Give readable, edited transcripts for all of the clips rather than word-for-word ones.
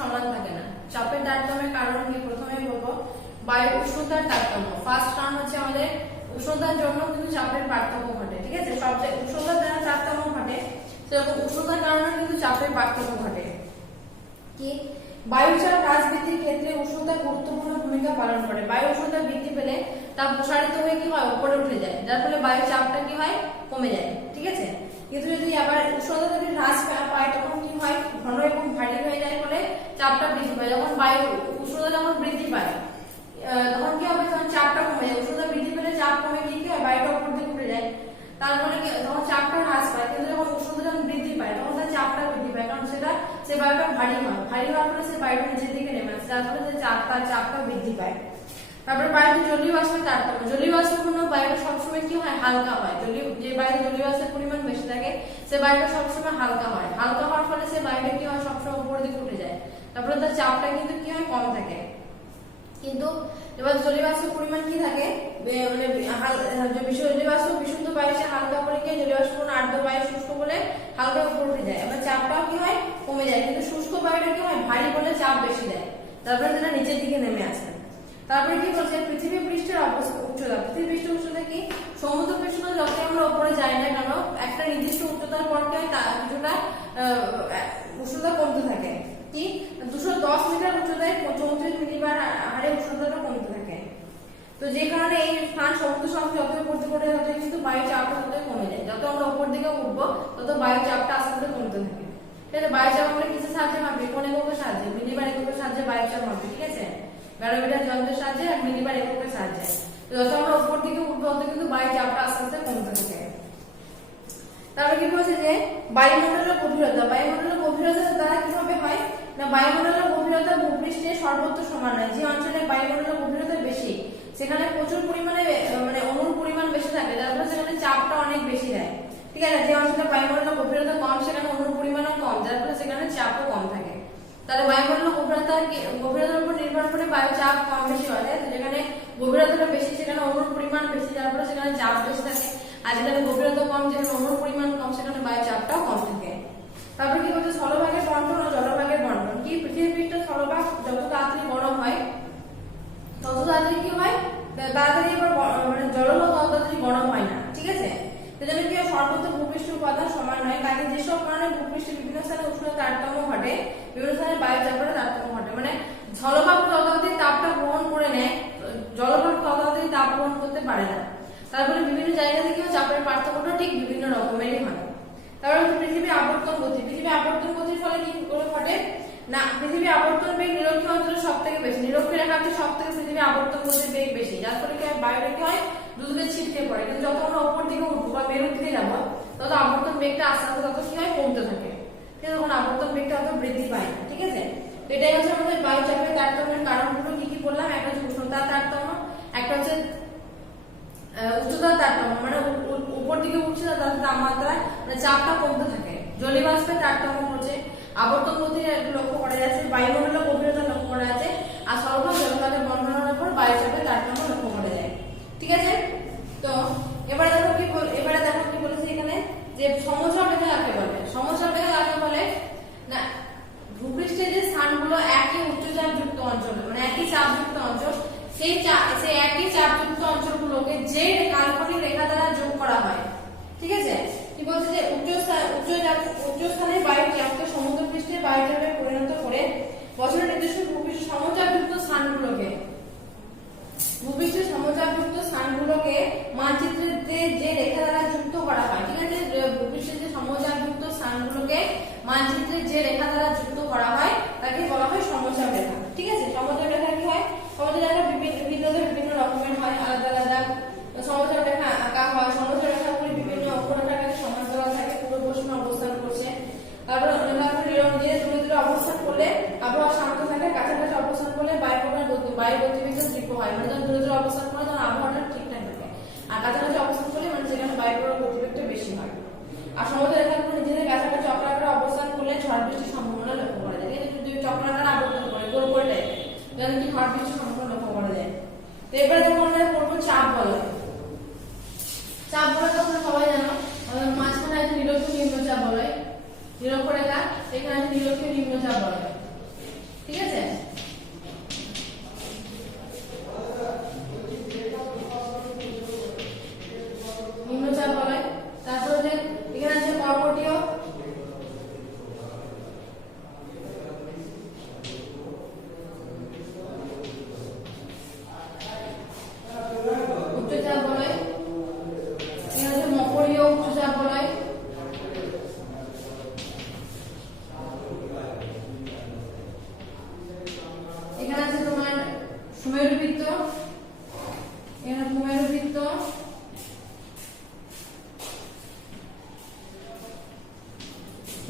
সমান থাকে না। চাপের তারতম্যের কারণ কি প্রথমে বলবো, বায়ু উষ্ণতার তারতম্য। ফার্স্ট কারণ হচ্ছে আমাদের উষ্ণতার জন্য কিন্তু চাপের পার্থক্য ঘটে, ঠিক আছে। সবচেয়ে উষ্ণতার দ্বারা তারতম্য ঘটে, সেরকম উষ্ণতার কারণে কিন্তু চাপের পার্থক্য ঘটে। কি বায়ুচাপ হ্রাস বৃদ্ধির ক্ষেত্রে উষ্ণতা গুরুত্বপূর্ণ ভূমিকা পালন করে। বায়ু উষ্ণতা বৃদ্ধি পেলে তা প্রসারিত হয়ে কি হয়, উপরে উঠে যায়, যার ফলে বায়ু চাপটা কি হয়, কমে যায়, ঠিক আছে। কিন্তু যদি আবার উষ্ণতা যদি হ্রাস পায় তখন কি হয়, ঘন এবং ভারী হয়ে যায়, ফলে চাপটা বৃদ্ধি পায়। যখন বায়ু উষ্ণতা যখন বৃদ্ধি পায় তখন কি হবে, তখন চাপটা কমে যায়। উষ্ণতা বৃদ্ধি পেলে চাপ কমে গিয়ে কি হয়, বায়ুটা উপর দিকে উঠে যায়, তার ফলে তখন চাপটা হ্রাস পায়। কিন্তু যখন উষ্ণতা যখন বৃদ্ধি পায় তখন তার চাপটা বৃদ্ধি পায়, কারণ সেটা সে বায়ুটা ভারী হয়, ভারী হওয়ার ফলে সে বায়ুটা নিচের দিকে নেমে আসে, যার ফলে চাপটা বৃদ্ধি পায়। তারপরে বায়ুতে জলীয় বাষ্পের তারতম্য। জলীয় বাষ্পপূর্ণ বায়ুটা সবসময় কি হয়, হালকা হয়। যে বায়ুতে জলীয় বাষ্পের পরিমাণ বেশি থাকে সে বায়ুটা সবসময় হালকা হয়। হালকা হওয়ার ফলে সে বায়ুটা কি হয়, সবসময় উপরের দিকে উঠে যায়, তারপরে তার চাপটা কিন্তু কি হয়, কম থাকে। কিন্তু এবার জলীয় বাষ্পের পরিমাণ কি থাকে, মানে জলীয় বাষ্প বিশুদ্ধ বায়ু সে হালকা করে গিয়ে জলীয় বাষ্পপূর্ণ আর্দ্র বায়ু শুষ্ক বলে হালকা উপরে উঠে যায়, এবার চাপটাও কি হয়, কমে যায়। কিন্তু শুষ্ক বায়ুটা কি হয়, ভারী বলে চাপ বেশি দেয়, তারপরে সেটা নিচের দিকে নেমে আসে। তারপরে কি বলছে, পৃথিবী পৃষ্ঠের উচ্চতা। পৃথিবী পৃষ্ঠের উচ্চতা কি, সমুদ্র পৃষ্ঠ যত আমরা উপরে যাই না কেন, একটা নির্দিষ্ট উচ্চতার পর কি হয়, কিছুটা উষ্ণতা কমতে থাকে। কি 210 মিটার উচ্চতায় 34 মিলিবার হারে উষ্ণতাটা কমতে থাকে। তো যে কারণে এই স্থান সমুদ্র সঙ্গে যত উপর দিকে তত কিন্তু বায়ু চাপটা তত কমে যায়। যত আমরা উপর দিকে উঠবো তত বায়ু চাপটা আস্তে আস্তে কমতে থাকে। ঠিক আছে, বায়ু চাপ আমরা কিসের সাহায্যে মাপি, কোন এককের সাহায্যে, মিলিবার এককের সাহায্যে বায়ু চাপ মাপি, ঠিক আছে, ব্যারোমিটার যন্ত্রের সাহায্যে আর মিলিবার এককের সাহায্যে। তো যত আমরা উপর দিকে উঠবো তত কিন্তু বায়ু চাপটা আস্তে আস্তে কমতে থাকে। তারপরে কি বলছে যে বায়ুমণ্ডলের গভীরতা। বায়ুমণ্ডলের গভীরতা দ্বারা কিভাবে হয় না, বায়ুমণ্ডলের গভীরতা ভূপৃষ্ঠে সর্বত্র সমান নয়। যে অঞ্চলে বায়ুমণ্ডলের গভীরতা বেশি সেখানে প্রচুর পরিমাণে মানে অণুর পরিমাণ বেশি থাকে, যার ফলে সেখানে চাপটা অনেক বেশি দেয়, ঠিক আছে। যে অঞ্চলে বায়ুমণ্ডলের গভীরতা কম সেখানে অণুর পরিমাণও কম, যার ফলে সেখানে চাপও কম থাকে। তাহলে বায়ুমণ্ডলের গভীরতার উপর নির্ভর করে বায়ু চাপ কম বেশি হয়। যেখানে গভীরতাটা বেশি সেখানে অণুর পরিমাণ বেশি, যার ফলে সেখানে চাপ বেশি থাকে। আর যেখানে গভীরতা কম, যেখানে অণুর পরিমাণ কম, সেখানে বায়ু চাপটাও কম থাকে। তারপরে কি বলছে, স্থলভাগের বন্টন ও জলভাগের বন্টন। কি পৃথিবীর পৃষ্ঠের স্থলভাগ যত তাড়াতাড়ি গরম হয় তত তাড়াতাড়ি কি হয়, তাড়াতাড়ি এবার মানে জলও তত তাড়াতাড়ি গরম হয় না, ঠিক আছে। সেজন্য কি সর্বত্র ভূপৃষ্ঠের উপাদান সমান নয়, কাজে যেসব কারণে ভূপৃষ্ঠের বিভিন্ন স্থানে উষ্ণতার তারতম্য ঘটে, বিভিন্ন স্থানে বায়ু চাপের তারতম্য ঘটে। মানে স্থলভাগ যত তাড়াতাড়ি তাপটা গ্রহণ করে নেয়, জলভাগ তত তাড়াতাড়ি তাপ গ্রহণ করতে পারে না। তারপরে বিভিন্ন জায়গা থেকে চাপের পার্থক্যটা ঠিক বিভিন্ন রকমেরই হয়। তারপরে পৃথিবীর আবর্তন গতি। পৃথিবীর আবর্তন গতির ফলে কি ঘটে না, পৃথিবীর আবর্তন বেগ নিরক্ষীয় অঞ্চলে সব থেকে বেশি, নিরক্ষীয় রেখাতে সব থেকে পৃথিবীর আবর্তন গতির বেগ বেশি, যার ফলে কি বায়ুটা কি হয়, দুদিকে ছিটকে পড়ে। কিন্তু যত আমরা উপর দিকে উঠবো বা মেরুর দিকে যাবো তত আবর্তন বেগটা আস্তে আস্তে তত কি হয়, কমতে থাকে, কিন্তু তখন আবর্তন বেগটা অত বৃদ্ধি পায় না, ঠিক আছে। তো এটাই হচ্ছে আমাদের বায়ু চাপের তারতম্যের কারণগুলো কি কি বললাম। একটা হচ্ছে উষ্ণতার তারতম্য, একটা হচ্ছে উচ্চতার তারতম্য, মানে উপর দিকে উঠছে তার তাপমাত্রা মানে চাপটা কমতে থাকে। জলীয় বাষ্পের তারতম্য হচ্ছে আবর্তন গতি লক্ষ্য করা যাচ্ছে, বায়ুমণ্ডলের গভীরতা লক্ষ্য করা যাচ্ছে, আর স্থলভাগ জলভাগের বন্টনের উপর বায়ু চাপের তারতম্য লক্ষ্য করা যায়, ঠিক আছে। তো এবারে দেখো কি বলেছে এখানে, যে সমচাপ রেখা কাকে বলে। সমচাপ রেখা কাকে বলে না, ভূপৃষ্ঠের যে স্থানগুলো একই উচ্চচাপ যুক্ত অঞ্চল, মানে একই চাপযুক্ত অঞ্চল, সেই একই চাপযুক্ত অঞ্চলগুলোকে যে কাল্পনিক রেখা দ্বারা যোগ করা হয়, ঠিক আছে। কি বলছে যে উচ্চস্থানে বায়ু চাপকে সমুদ্র পৃষ্ঠে বায়ু চাপে পরিণত করে বছরের নির্দিষ্ট ভূপৃষ্ঠ সমচাপযুক্ত স্থানগুলোকে মানচিত্রে যে রেখা দ্বারা যুক্ত করা হয়, ঠিক আছে। ভূপৃষ্ঠের যে সমচাপযুক্ত স্থানগুলোকে মানচিত্রে যে রেখা দ্বারা যুক্ত করা হয় তাকে বলা হয় সমচাপ রেখা, ঠিক আছে। সমচাপ রেখা কি হয়, সমচাপ রেখা বিভিন্ন রকমের হয়, আলাদা আলাদা সমচাপ রেখা আঁকা হয়। সমচাপ রেখাগুলি বিভিন্ন অক্ষরেখার কাছে সমান্তরাল থাকে, পূর্ব পশ্চিমে অবস্থান করছে। তারপর দূরে অবস্থান করলে আবহাওয়া শান্ত থাকে, কাছাকাছি অবস্থান করলে বায়ু গতিবেগ তীব্র হয়। মানে যখন দূরে অবস্থান করে তখন আবহাওয়াটা ঠিকঠাক থাকে, আর কাছাকাছি অবস্থান করলে মানে সেখানে বায়ু গতিবেগটা বেশি হয়। আর সমুদ্র রেখাগুলো নিজেদের কাছাকাছি চক্রাকারে অবস্থান করলে ঝড় বৃষ্টির সম্ভাবনা লক্ষ্য করা যায়। যদি চক্রাকারে আবর্তন করে গোল করে দেয় যেন কি ঝড় বৃষ্টির সম্ভাবনা লক্ষ্য করা যায়। তো এবারে যখন আমরা পড়বো চাপ বলয়। চাপ বলয় তো তোমরা সবাই জানো, মাঝখানে আছে নিরক্ষীয় নিম্নচাপ বলয়, নিরক্ষ রেখা, এখানে আছে নিরক্ষীয় নিম্নচাপ বলয়,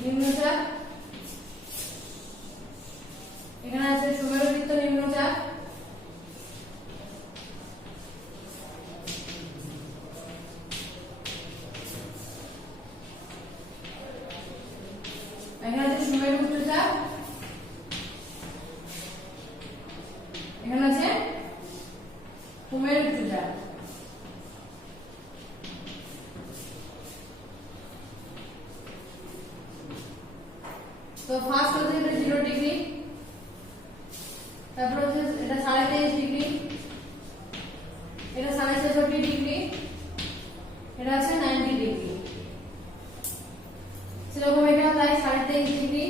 নিম্নচাপ, এখানে আছে সুমেরুবৃত্ত নিম্নচাপ, এখানে আছে সুমেরু উচ্চচাপ, এখানে আছে কুমেরু উচ্চচাপ। তো ফার্স্ট হচ্ছে এটা 0 ডিগ্রি, তারপর হচ্ছে এটা 23.5 ডিগ্রি, এটা 66 ডিগ্রি, এটা আছে 90 ডিগ্রি। সেরকম এটা প্রায় 23.5 ডিগ্রি,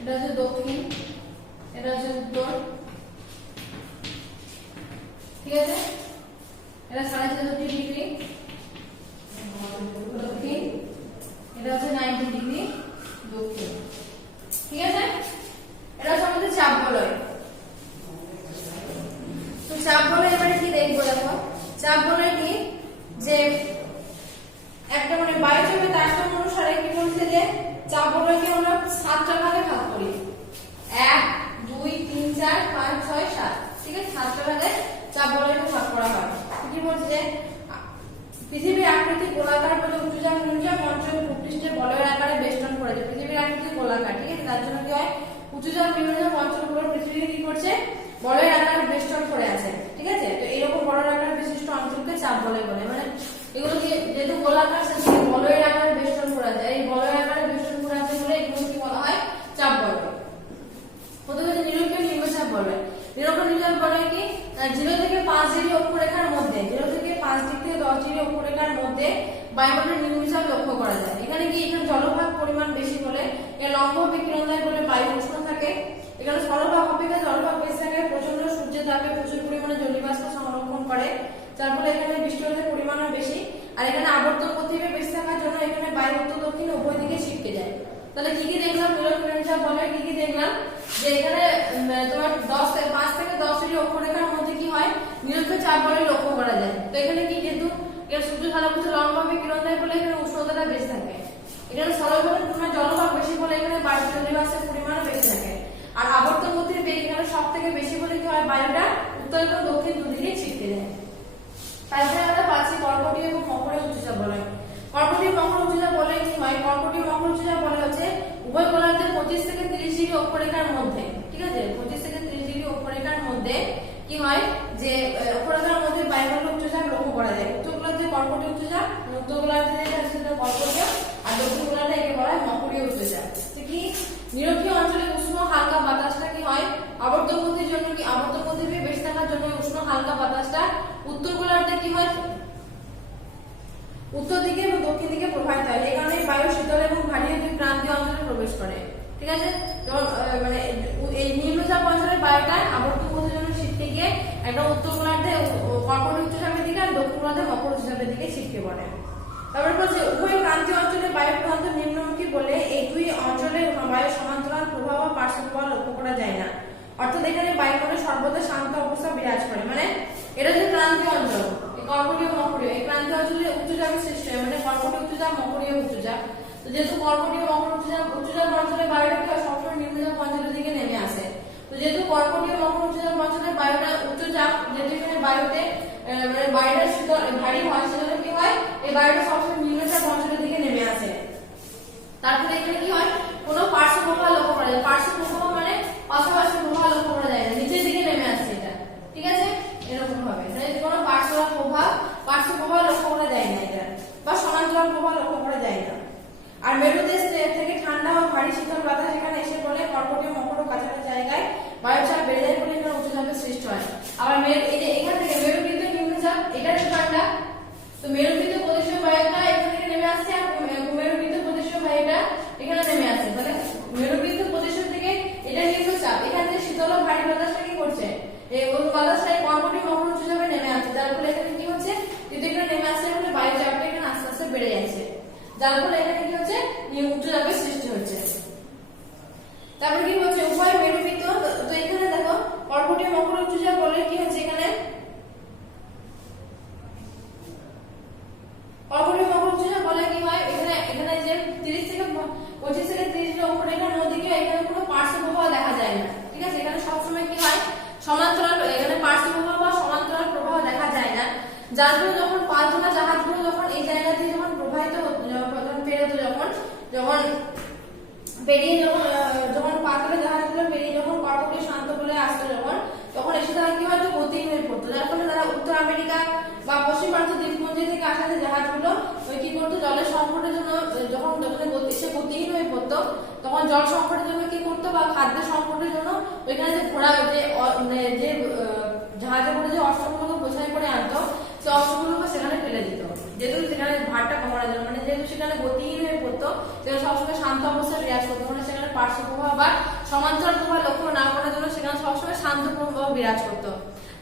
এটা হচ্ছে দক্ষিণ, এটা হচ্ছে উত্তর, ঠিক আছে। এটা 66 ডিগ্রি দক্ষিণ, এটা হচ্ছে 90 ডিগ্রি দক্ষিণ, ঠিক আছে। এটা হচ্ছে আমাদের চাপ বলয়। তো চাপ বলয় এবারে কি দেখবো, দেখো চাপ বলয় কি, যে একটা মানে বায়ুচাপের তারতম্য অনুসারে কি বলছে যে চাপ বলয়কে আমরা 7টা ভাগে ভাগ করি, 1 2 3 4 5 6 7, ঠিক আছে। 7টা ভাগে চাপ বলয়কে ভাগ করা হয়। কি বলছে যে পৃথিবীর আকৃতি গোলাকার বলে উচ্চচাপ নিম্নচাপ অঞ্চল ভূপৃষ্ঠের বলয়ের আকারে বেষ্টন করেছে। পৃথিবীর আকৃতি গোলাকার, ঠিক আছে, তার জন্য কি হয় উচ্চচাপ নিম্নচাপ অঞ্চলগুলো পৃথিবীকে কি করছে, বলয়ের আকারে বেষ্টন করে আছে, ঠিক আছে। তো এরকম বলয়ের আকার বিশিষ্ট অঞ্চলকে চাপ বলয় বলে। মানে এগুলো কি যেহেতু গোলাকার সেগুলো বলয়ের আকারে বেষ্টন করা যায়, এই বলয়ের আকারে বেষ্টন করা আছে বলে এগুলো কি বলা হয়, চাপ বলয়। প্রথমে নিরক্ষীয় নিম্নচাপ বলয়। নিরক্ষীয় নিম্নচাপ বলয় কি 0 থেকে 5 ডিগ্রি অক্ষরেখার মধ্যে, 0 থেকে 5 ডিগ্রি থেকে 10 ডিগ্রি অক্ষরেখার মধ্যে বায়ুমণ্ডলের নিম্নচাপ লক্ষ্য করা যায়। এখানে কি, এখানে জলভাগ পরিমাণ বেশি বলে এর লম্ব বিকিরণ দেয় বলে বায়ু উষ্ণ থাকে। এখানে স্থলভাগ অপেক্ষা জলভাগ বেশি থাকে, প্রচন্ড সূর্যের তাপে প্রচুর পরিমাণে জলীয়বাষ্প সংরক্ষণ করে, যার ফলে এখানে বৃষ্টিপাতের পরিমাণও বেশি। আর এখানে আবর্তন গতিবেগ বেশি থাকার জন্য এখানে বায়ু উত্তর দক্ষিণ উভয় দিকে ছিটকে যায়। তাহলে কি কি দেখলাম, নিরক্ষীয় নিম্নচাপ বলয় কি কি দেখলাম, যে এখানে তোমার 5 থেকে 10 ডিগ্রি অক্ষরেখার মধ্যে কি হয়, নিরক্ষীয় চাপ বলয় লক্ষ্য করা যায়। তো এখানে কি, যেহেতু এর সূর্য সারাবছর লম্বভাবে কিরণ দেয় বলে এখানে উষ্ণতাটা বেশি থাকে। এখানে স্থলভাগের তুলনায় জলভাগ বেশি বলে এখানে বায়ু জলীয়বাষ্পের পরিমাণও বেশি থাকে। আর আবর্তন গতির বেগ এখানে সব থেকে বেশি বলে কি হয়, বায়ুটা উত্তর এবং দক্ষিণ দুদিকে ছিটকে যায়। তারপরে আমরা পাচ্ছি কর্কটীয় এবং মকরীয় উচ্চচাপ বলয়। কর্কটীয় মকর উচ্চচাপ বলয় কি হয়, কর্কটীয় মকর উচ্চচাপ বলয় হচ্ছে উভয় গোলার্ধের 25 থেকে 30 ডিগ্রি অক্ষরেখার মধ্যে, ঠিক আছে, 25 থেকে 30 ডিগ্রি অক্ষরেখার মধ্যে কি হয়, যে অক্ষরেখার মধ্যে বায়ুমণ্ডল উচ্চচাপ লক্ষ্য করা যায়। উত্তর গোলার্ধে কর্কটীয় উচ্চচাপ, উত্তর গোলার্ধে যেটা সেটা কর্কটীয়, আর দক্ষিণ গোলার্ধে একে বলা হয় মকরীয় উচ্চচাপ। তো কি নিরক্ষীয় অঞ্চলে উষ্ণ হালকা বাতাসটা কি হয়, আবর্তন গতির জন্য কি, আবর্তন গতির বেশি থাকার জন্য উষ্ণ হালকা বাতাসটা উত্তর গোলার্ধে কি হয়, উত্তর দিকে এবং দক্ষিণ দিকে প্রবাহিত হয়। এই কারণে বায়ু শীতল এবং ভারী দুই প্রান্তীয় অঞ্চলে প্রবেশ করে, ঠিক আছে। মানে এই নিম্নচাপ অঞ্চলের বায়ুটা আবর্তন গতির জন্য ছিটকে গিয়ে একটা উত্তর গোলার্ধে কর্কটীয় উচ্চচাপের দিকে আর দক্ষিণ গোলার্ধে মকর উচ্চচাপের দিকে ছিটকে পড়ে। তারপর বলছে উভয় প্রান্তীয় অঞ্চলে বায়ু প্রধানত নিম্নমুখী বলে এই দুই অঞ্চলে বায়ু সমান্তরাল প্রবাহ বা পার্শ্ব প্রবাহ লক্ষ্য করা যায় না। অর্থাৎ এখানে বায়ুমণ্ডলে সর্বদা শান্ত অবস্থা বিরাজ করে। মানে এটা যে প্রান্তীয় অঞ্চল, কর্কটীয় মকরীয়, এই প্রান্তীয় অঞ্চলে উচ্চচাপের সৃষ্টি হয়, মানে কর্কটীয় উচ্চচাপ মকরীয় উচ্চচাপ। তো যেহেতু কর্কটীয় মকর উচ্চচাপ অঞ্চলে বায়ুটা কি সবসময় নিম্নচাপ অঞ্চলের দিকে নেমে আসে। তো যেহেতু কর্কটীয় মকর উচ্চচাপ অঞ্চলে বায়ুটা উচ্চচাপ, যেহেতু এখানে বায়ুতে মানে বায়ুটা শীতল ভারী হয়, সেজন্য কি হয় এই বায়ুটা সবসময় নিম্নচাপ অঞ্চলের দিকে নেমে আসে। তারপরে এখানে কি হয়, কোনো পার্শ্ব প্রবাহ লক্ষ্য করা যায়। পার্শ্ব প্রবাহ মানে পাশাপাশি প্রবাহ লক্ষ্য করা যায় না, নিচের দিকে নেমে আসছে এটা, ঠিক আছে, এরকম ভাবে কোনো পার্শ্ব প্রবাহ লক্ষ্য করা যায় না এটা, বা সমান্তরাল প্রবাহ লক্ষ্য করা যায় না। আর মেরুদেশ থেকে ঠান্ডা ও ভারী শীতল বাতাস এখানে এসে পড়ে কর্কটীয় মকর ও কাছাকাছি জায়গায় বায়ুচাপ বেড়ে যায় বলে এখানে উচ্চচাপের সৃষ্টি হয়। আবার এই যে এখান থেকে মেরুবৃত্ত নিম্নচাপ, এটা হচ্ছে ঠান্ডা, তো মেরুবৃত্ত প্রদেশীয় বায়ুটা এখান থেকে নেমে আসছে, আর মেরুবৃত্ত প্রদেশীয় বায়ুটা এখানে নেমে আসছে। তাহলে মেরুবৃত্ত প্রদেশীয় থেকে এটা নিম্নচাপ, এখান থেকে শীতল ও ভারী বাতাসটা কি করছে, এই বাতাসটা কর্কটীয় মকর উচ্চচাপে নেমে আসছে, যার ফলে এখানে কি হচ্ছে, যেহেতু এখানে নেমে আসছে বলে বায়ুচাপটা এখানে আস্তে আস্তে বেড়ে যাচ্ছে, যার ফলে এখানে কি হচ্ছে, উচ্চচাপের সৃষ্টি হচ্ছে। তারপরে কি হচ্ছে, উভয় মেরুবৃত্ত, তো এখানে দেখো কর্কটীয় মকর উচ্চচাপ বলে কি হচ্ছে, এখানে কর্কটীয় মকর উচ্চচাপ বলে কি হয়, এখানে যে 30 থেকে 25 থেকে 30 অক্ষরেখার মধ্যে কি এখানে কোনো পার্শ্ব প্রবাহ দেখা যায় না, ঠিক আছে। এখানে সবসময় কি হয় সমান্তরাল, এখানে পার্শ্ব প্রবাহ বা সমান্তরাল প্রবাহ দেখা যায় না, যার ফলে যখন পালতোলা জাহাজগুলো যখন এই জায়গা দিয়ে যখন প্রবাহিত যখন পেরোতো যখন পেরিয়ে যখন পালতোলা জাহাজগুলো পেরিয়ে যখন কর্কটে শান্ত বলে আসতো তখন এসে তারা কি হয় গতিহীন হয়ে পড়তো, যার ফলে তারা উত্তর আমেরিকা বা পশ্চিম ভারত দ্বীপপুঞ্জ থেকে আসা যে জাহাজগুলো ওই কি করতো জলের সংকটের জন্য যখন সে গতিহীন হয়ে পড়তো তখন জল সংকটের জন্য কি করতো বা খাদ্য সংকটের জন্য ওইখানে যে ঘোড়া যে জাহাজে করে যে অস্ত্রগুলোকে বোঝাই করে আনতো সে অস্ত্রগুলোকে সেখানে ফেলে দিত, যেহেতু সেখানে ভারটা কমানোর জন্য, মানে যেহেতু সেখানে গতিহীন হয়ে পড়তো সেখানে সবসময় শান্ত অবস্থায় বিরাজ করতো, মানে সেখানে পার্শ্ব প্রবাহ বা সমান্তরাল প্রবাহ লক্ষ্য না করার জন্য সেখানে সবসময় শান্ত প্রবাহ বিরাজ করতো,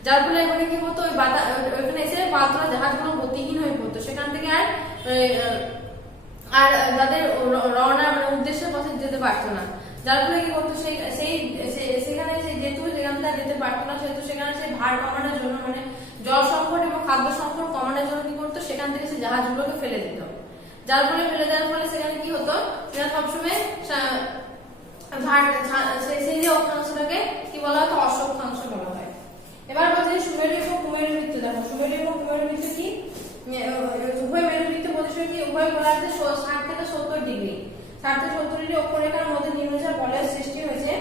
যার ফলে এখানে কি হতো ওইখানে এসে পালতোলা জাহাজগুলো গতিহীন হয়ে পড়তো, সেখান থেকে আর যাদের রওনা উদ্দেশ্যের পথে যেতে পারতো না, যার ফলে কি করতো সেখানে যেহেতু সেখান থেকে যেতে পারতো না সেহেতু সেখানে সেই ভার কমানোর জন্য, মানে জল সংকট এবং খাদ্য সংকট কমানোর জন্য কি করতো সেখান থেকে সেই জাহাজগুলোকে ফেলে দিত, যার ফলে ফেলে দেওয়ার ফলে সেখানে কি হতো সেটা সবসময় সেই যে অক্ষাংশটাকে কি বলা হতো অশ্বক্ষাংশ বলা হয়। এবার বলছি সুমেরু এবং কুমেরু বৃত্ত, দেখো সুমেরু এবং কুমেরু বৃত্ত কি উভয় মেরুবৃত্ত প্রদেশের কি উভয় গোলার্ধে 60 থেকে 70 ডিগ্রি 60 থেকে 70 ডিগ্রি অক্ষরেখার মধ্যে নিম্নচাপ বলয়ের সৃষ্টি হয়েছে,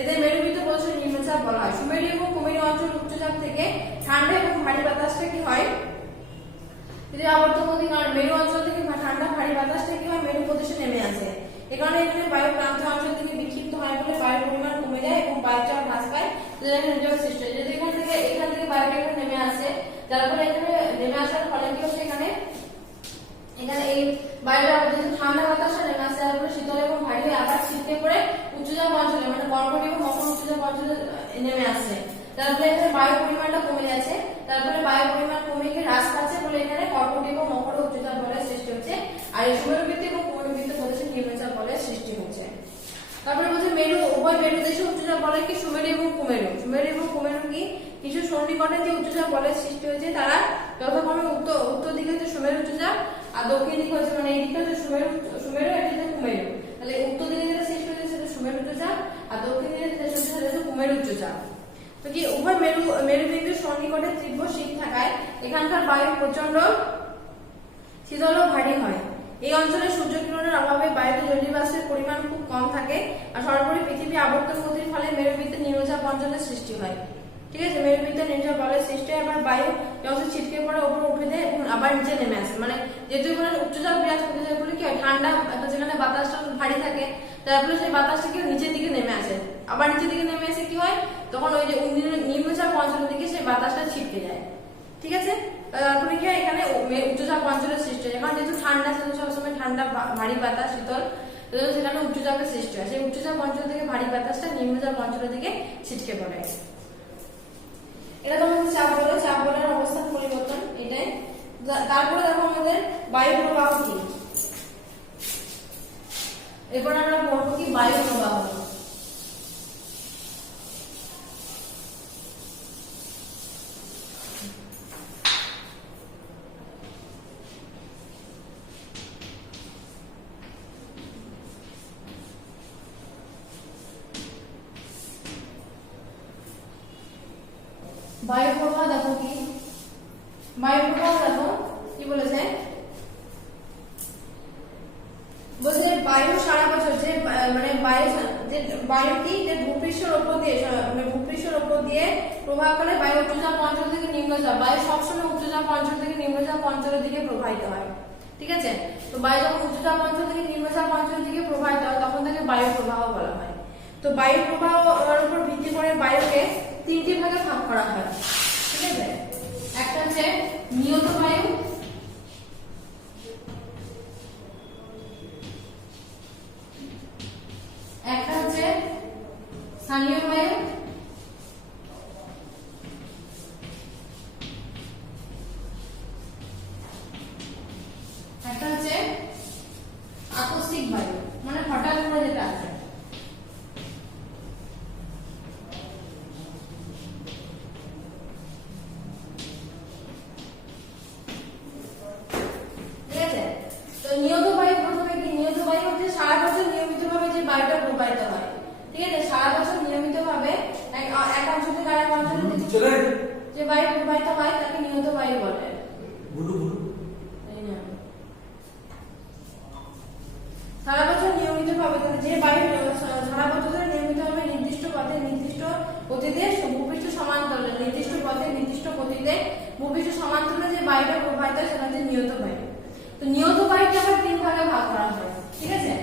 এদের মেরুবৃত্ত প্রদেশের নিম্নচাপ বলা হয়। সুমেরু এবং কুমেরু অঞ্চল উচ্চচাপ থেকে ঠান্ডা এবং ভারী বাতাসটা কি হয় যদি আবর্তন নদী, কারণ মেরু অঞ্চল থেকে ঠান্ডা ভারী বাতাসটা কি হয় মেরু প্রদেশে নেমে আসে, এখানে বায়ু প্রান্তীয় অঞ্চল থেকে বিক্ষিপ্ত হয় বলে বায়ুর পরিমাণ কমে যায় এবং বায়ুচাপ হ্রাস পায়, নিম্নচাপ সৃষ্টি হয়। যদি এখান থেকে বায়ুটা এখানে নেমে আসে, যার ফলে এখানে নেমে আসার ফলে কি হচ্ছে এখানে এই বায়ুটা যেহেতু ঠান্ডা বাতাসটা নেমে আসে যার ফলে শীতল এবং ভারী হয়ে আবার ছিটকে পড়ে উচ্চচাপ অঞ্চলে, মানে কর্কট এবং মকর উচ্চচাপ অঞ্চলে নেমে আসছে, যার ফলে এখানে বায়ুর পরিমাণটা কমে যাচ্ছে, তার ফলে বায়ুর পরিমাণ কমে গিয়ে হ্রাস পাচ্ছে বলে এখানে কর্কট এবং মকর উচ্চচাপ বলয়ের সৃষ্টি হচ্ছে, আর এই সুমেরু বৃত্ত এবং কুমেরু বৃত্ত প্রদেশে নিম্নচাপ বলয়ের সৃষ্টি হচ্ছে। তারপরে বলছে উভয় মেরু দেশে উচ্চচাপ বলয় কি সুমেরু এবং কুমেরু কি কিছু সন্নিকটে যে উচ্চচাপ বলয়ের সৃষ্টি হয়েছে তারা যথাক্রমে উত্তর দিকে হচ্ছে সুমেরু উচ্চচাপ আর দক্ষিণ দিকে হচ্ছে, মানে এই দিকে হচ্ছে সুমেরু এটা হচ্ছে কুমেরু, তাহলে উত্তর দিকে যেটা সৃষ্টি হয়েছে সেটা সুমেরু উচ্চচাপ আর দক্ষিণ দিকে যেটা সৃষ্টি হয়েছে সেটা কুমেরু উচ্চচাপ। তো কি উভয় মেরুবিন্দুর সন্নিকটে তীব্র শীত থাকায় এখানকার বায়ু প্রচন্ড শীতল ও ভারী হয়, এই অঞ্চলে সূর্যকিরণের অভাবে বায়ুতে জলীয় বাষ্পের পরিমাণ খুব কম থাকে, আর সর্বোপরি পৃথিবী আবর্তন গতির ফলে মেরুবৃত্তে নিম্নচাপ অঞ্চলের সৃষ্টি হয়, ঠিক আছে। মেরুবৃত্তে নিম্নচাপ বলয়ের সৃষ্টি হয়, আবার বায়ু যখন ছিটকে পড়ে উপরে উঠে দেয় এবং আবার নিচে নেমে আসে, মানে যেহেতু এখানে উচ্চচাপ বিরাজ করতে যায় বলে কি হয় ঠান্ডা যেখানে বাতাসটা ভারী থাকে তার ফলে সেই বাতাসটা কি নিচের দিকে নেমে আসে, আবার নিচের দিকে নেমে এসে কি হয় তখন ওই যে নিম্নচাপ অঞ্চলের দিকে সেই বাতাসটা ছিটকে যায়, ঠিক আছে। তারপরে কি হয় এখানে উচ্চচাপ অঞ্চলের সৃষ্টি হয়, কারণ যেহেতু ঠান্ডা সেহেতু সবসময় ঠান্ডা ভারী বাতাস শীতল, সেখানে উচ্চচাপের সৃষ্টি হয়, সেই উচ্চচাপ অঞ্চল থেকে ভারী বাতাসটা নিম্নচাপ অঞ্চলের দিকে ছিটকে পড়ে। এটা তোমার চাপ বলের অবস্থান পরিবর্তন এটাই। তারপরে দেখো আমাদের বায়ু প্রবাহ কি, এরপর আমরা পড়বো কি বায়ু প্রবাহ। বায়ু প্রবাহ দেখো কি বলেছে বায়ু সারা বছর যে মানে বায়ু কি যে ভূপৃষ্ঠের উপর দিয়ে প্রবাহ করে বায়ু উচ্চচাপ অঞ্চল থেকে নিম্নচাপ, বায়ু সবসময় উচ্চচাপ অঞ্চল থেকে নিম্নচাপ অঞ্চলের দিকে প্রবাহিত হয়, ঠিক আছে। তো বায়ু যখন উচ্চচাপ অঞ্চল থেকে নিম্নচাপ অঞ্চলের দিকে প্রবাহিত হয় তখন তাকে বায়ু প্রবাহ বলা হয়। তো বায়ু প্রবাহের উপর ভিত্তি করে বায়ুকে 3টি ভাগে ভাগ করা হয়, ঠিক আছে। একটা হচ্ছে নিয়ত বায়ু, একটা হচ্ছে স্থানীয় বায়ু, একটা হচ্ছে আকস্মিক বায়ু, মানে হঠাৎ করে যেটা আসে। নিয়ত বায়ু প্রথমে কি, নিয়ত বায়ু হচ্ছে সারা বছর ঠিক আছে, সারা বছর নিয়মিতভাবে এক অঞ্চল থেকে আরেক অঞ্চলে যে বায়ু প্রবাহিত হয় তাকে নিয়ত বায়ু বলে। সারা বছর নিয়মিতভাবে যে বায়ু সারা বছর নিয়মিতভাবে নির্দিষ্ট পথে নির্দিষ্ট গতিতে ভূপৃষ্ঠ সমান্তরালে নির্দিষ্ট পথে নির্দিষ্ট গতিতে ভূপৃষ্ঠ সমান্তরালে যে বায়ুটা প্রবাহিত হয় সেটা হচ্ছে নিয়ত বায়ু। তো নিয়ত বায়ুকে আবার তিন ভাগে ভাগ করা হয়, ঠিক আছে।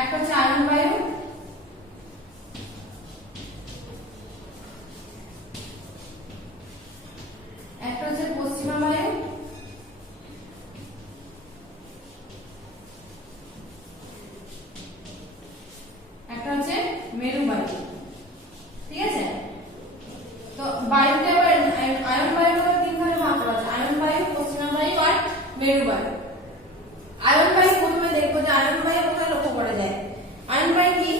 একটা হচ্ছে আয়ন বায়ু, একটা হচ্ছে পশ্চিমা বায়ু, একটা হচ্ছে মেরু বায়ু, ঠিক আছে। তো বায়ুকে আবার আয়ন বায়ুকে তিন ভাগে ভাগ করা আছে, আয়ন বায়ু, পশ্চিমা বায়ু আর মেরু বায়ু। আয়ন বায়ু প্রথমে দেখবো যে আয়ন বায়ু কোথায় লক্ষ্য করা যায়। আয়ন বায়ু কি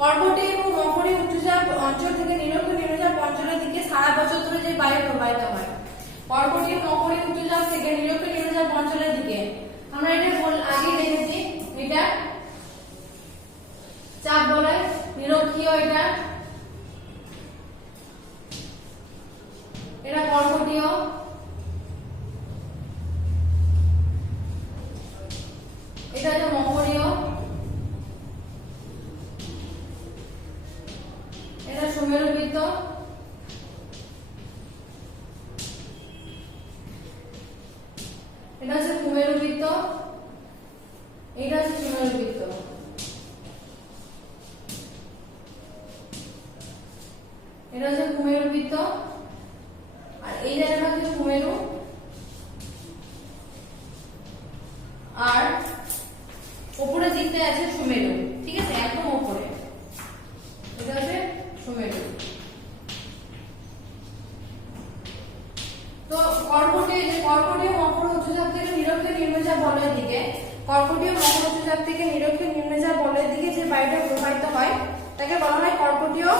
কর্কটীয় এবং মকরীয় উচ্চচাপ অঞ্চল থেকে নিরক্ষ নিম্নচাপ অঞ্চলের দিকে সারা বছর ধরে যে বায়ু প্রবাহিত হয়। কর্কটীয় মকরীয় উচ্চচাপ থেকে নিরক্ষ নিম্নচাপ অঞ্চলের দিকে আমরা এটা আগে দেখেছি, এটা চাপ বলে, নিরক্ষীয় এটা কর্কটীয়, এটা হচ্ছে মকরীয়, এটা সুমেরুবৃত্ত, এটা হচ্ছে কুমেরুবৃত্ত, এটা হচ্ছে সুমেরুবৃত্ত। এটা হচ্ছে কুমেরুবৃত্ত আর এই জায়গাটা হচ্ছে কুমেরু, আর উপরের দিকটা আছে সুমেরু, ঠিক আছে, একদম উপরে এটা হচ্ছে সুমেরু। তো কর্কটীয় মকর উচ্চচাপ থেকে নিরক্ষ নিম্নচাপ বলয়ের দিকে, কর্কটীয় মকর উচ্চচাপ থেকে নিরক্ষ নিম্নচাপ বলয়ের দিকে যে বায়ুটা প্রবাহিত হয় তাকে বলা হয় কর্কটীয়,